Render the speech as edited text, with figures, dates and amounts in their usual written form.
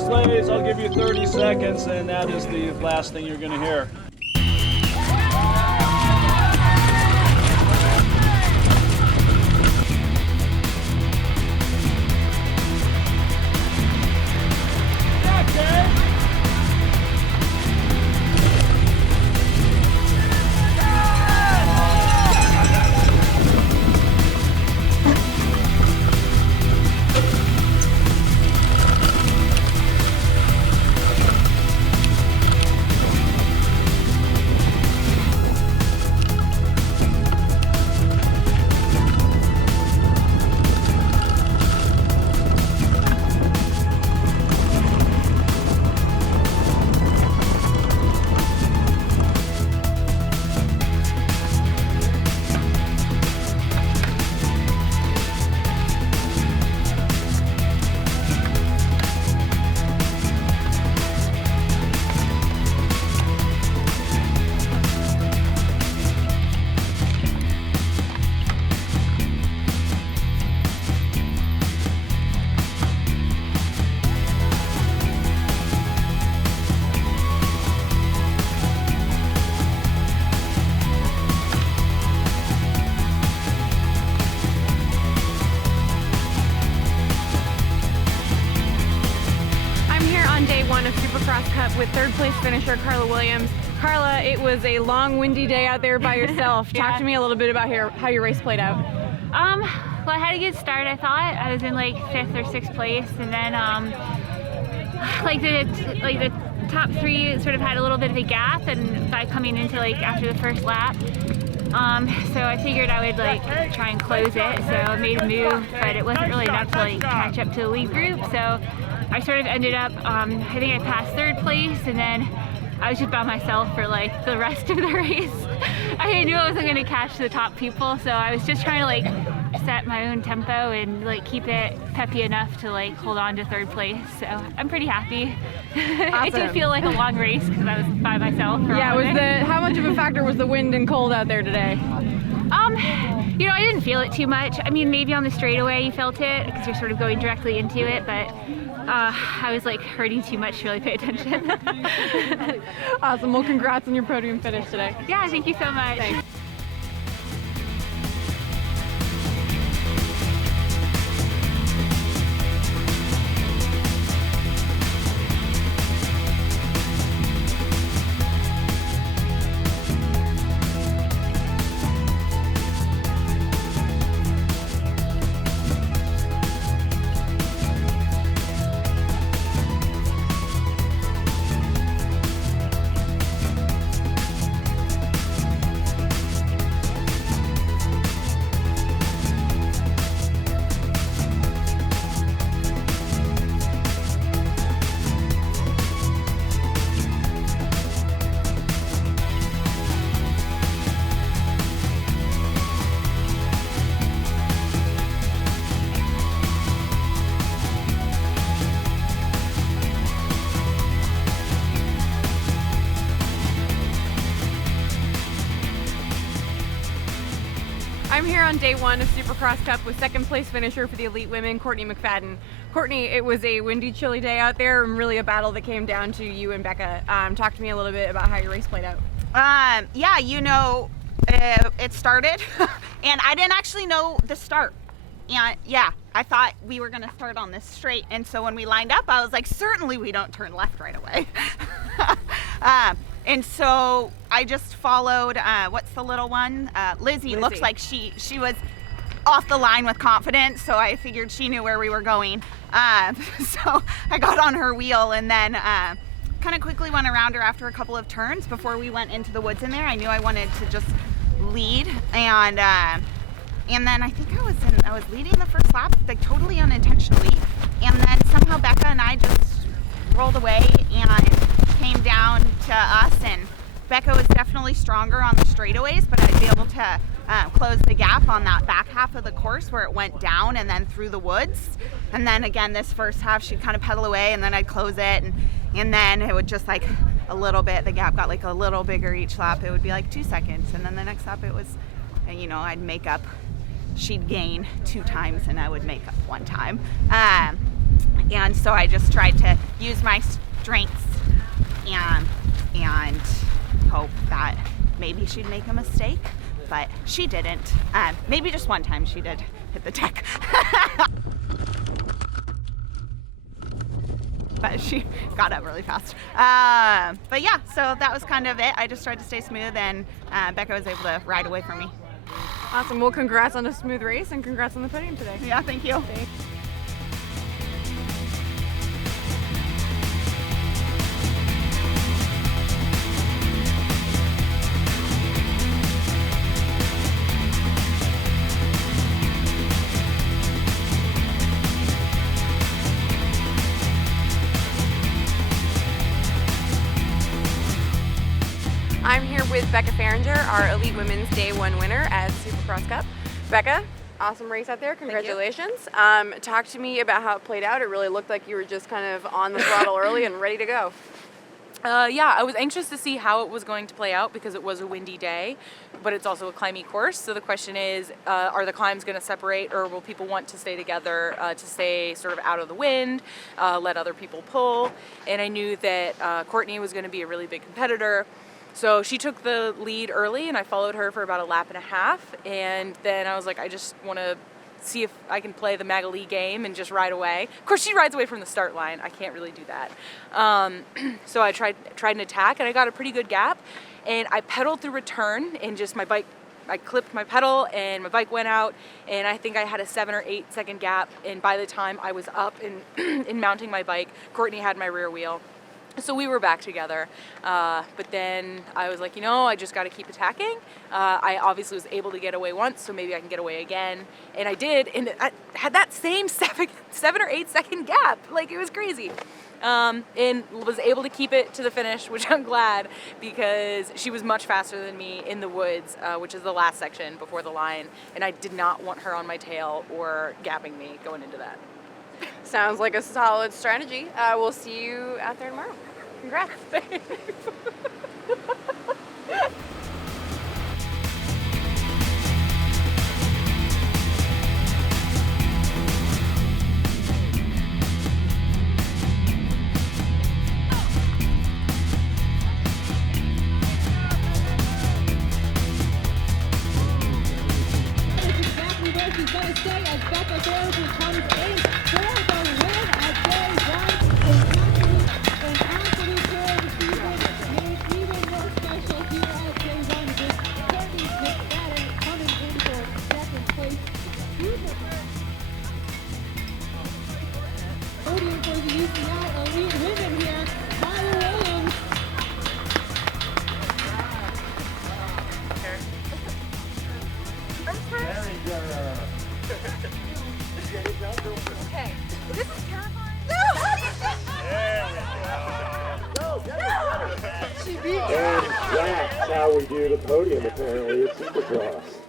this, ladies. I'll give you 30 seconds, and that is the last thing you're going to hear. Day one of Supercross Cup with third place finisher Carla Williams. Carla, it was a long, windy day out there by yourself. Talk to me a little bit about how your race played out. Well, I had a good start. I thought I was in like 5th or 6th place, and then like the top 3 sort of had a little bit of a gap, and by coming into like after the first lap. So I figured I would like try and close it, so I made a move, but it wasn't really enough to like catch up to the lead group. So I sort of ended up, I think I passed 3rd place, and then I was just by myself for like the rest of the race. I knew I wasn't going to catch the top people, so I was just trying to like set my own tempo and like keep it peppy enough to like hold on to 3rd place. So I'm pretty happy. Awesome. It did feel like a long race because I was by myself. Yeah, how much of a factor was the wind and cold out there today? You know, I didn't feel it too much. I mean, maybe on the straightaway you felt it because you're sort of going directly into it, but I was like hurting too much to really pay attention. Awesome. Well, congrats on your podium finish today. Yeah, thank you so much. Thanks. I'm here on day one of Supercross Cup with 2nd place finisher for the elite women, Courtney McFadden. Courtney, it was a windy, chilly day out there and really a battle that came down to you and Becca. Talk to me a little bit about how your race played out. Yeah, you know, it started and I didn't actually know the start. And yeah, I thought we were gonna start on this straight. And so when we lined up, I was like, certainly we don't turn left right away. And so I just followed, what's the little one? Lizzie. Looks like she was off the line with confidence, so I figured she knew where we were going. So I got on her wheel and then kind of quickly went around her after a couple of turns before we went into the woods in there. I knew I wanted to just lead, and then I think I was leading the first lap, like totally unintentionally, and then somehow Becca and I just rolled away and came down to us, and Becca was definitely stronger on the straightaways, but I'd be able to close the gap on that back half of the course where it went down and then through the woods. And then again, this first half, she'd kind of pedal away and then I'd close it, and then it would just like a little bit, the gap got like a little bigger each lap. It would be like 2 seconds, and then the next lap it was, you know, I'd make up, she'd gain 2 times and I would make up 1 time. And so I just tried to use my strengths and hope that maybe she'd make a mistake, but she didn't. Maybe just one time she did hit the deck. But she got up really fast. But yeah, so that was kind of it. I just tried to stay smooth, and Becca was able to ride away from me. Awesome. Well, congrats on a smooth race, and congrats on the podium today. Yeah, thank you. Thanks. I'm here with Becca Farringer, our Elite Women's Day 1 winner at Supercross Cup. Becca, awesome race out there. Congratulations. Talk to me about how it played out. It really looked like you were just kind of on the throttle early and ready to go. Yeah, I was anxious to see how it was going to play out because it was a windy day, but it's also a climbing course. So the question is, are the climbs going to separate, or will people want to stay together to stay sort of out of the wind, let other people pull? And I knew that Courtney was going to be a really big competitor. So she took the lead early, and I followed her for about a lap and a half. And then I was like, I just want to see if I can play the Magali game and just ride away. Of course, she rides away from the start line. I can't really do that. So I tried an attack, and I got a pretty good gap. And I pedaled through a turn, and just my bike, I clipped my pedal, and my bike went out. And I think I had a 7 or 8 second gap. And by the time I was up and mounting my bike, Courtney had my rear wheel. So we were back together, but then I was like, I just got to keep attacking. I obviously was able to get away once, so maybe I can get away again. And I did, and I had that same 7 or 8 second gap. Like, it was crazy. And was able to keep it to the finish, which I'm glad, because she was much faster than me in the woods, which is the last section before the line. And I did not want her on my tail or gapping me going into that. Sounds like a solid strategy. We'll see you out there tomorrow. Congrats. She's going to stay as Becca Farringer comes in for the win at day 1. An absolute thrill season made even more special here at day 1. This Courtney McFadden coming in for second place. Podium for the UCI Elite Women here. Tyler Williams. Okay, this is terrifying. And that's how we do the podium apparently at Supercross.